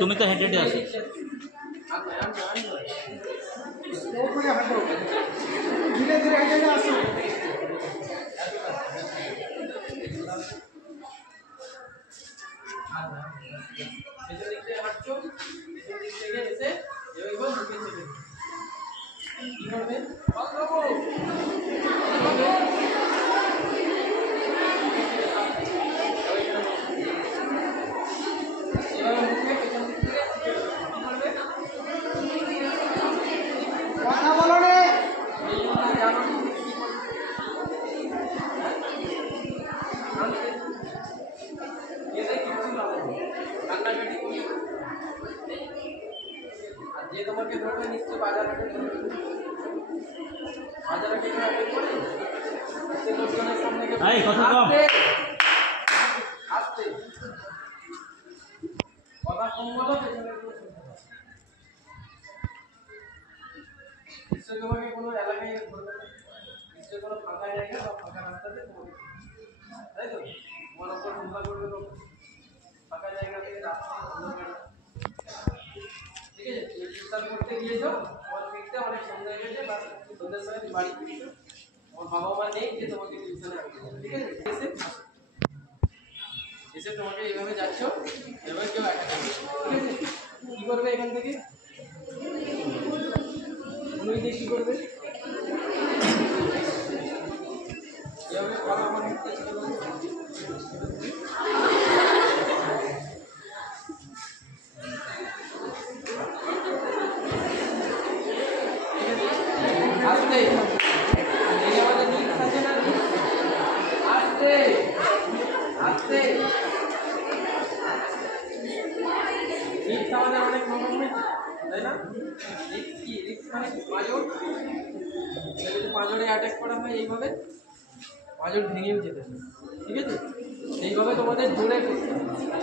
তুমি তো হেঁটে হেঁটে আসো। ধীরে ধীরে হেঁটে আসো। কথা বলো রে। যে তোমাকে ধরবে নিশ্চয় বাজারে করে সে লোকজনের সামনে কথা কম। আসতে কথা কম বলো, পেছনে নিশ্চয় তোমাকে কোনো এলাকায় ধরবে না, নিশ্চয় কোনো ফাঁকা জায়গা বা ফাঁকা রাস্তাতে তোমাকে, তাই তো মনে করে হামলা করবে লোক ফাঁকা জায়গা থেকে রাস্তা ঠিক আছে। টিউশন করতে গিয়েছো, তোমার দেখতে অনেক সন্ধ্যা হয়ে গেছে বা সন্ধ্যার সময় বাড়ি ফিরেছো, আমার বাবা মা নেই যে তোমাকে টিউশনে আনতে যাবে, ঠিক আছে। এসে তোমাকে এইভাবে যাচ্ছ, এবার কেউ একা যাবে, ঠিক আছে। কি করবে এখান থেকে তুমি দিয়ে কি করবে এভাবে করো, আমার মুখটা ছিল আসতে এই আমাদের নিক্স আছে না, আসতে আসতে নিক্স আমাদের অনেক রকম, তাই না। নিক্স কি, নিক্স মানে পাঁজর, যদি পাঁজরে অ্যাটাক করা হয় এইভাবে পাঁজর ভেঙেও যেতে, ঠিক আছে। এইভাবে তোমাদের জোরে করতে হবে।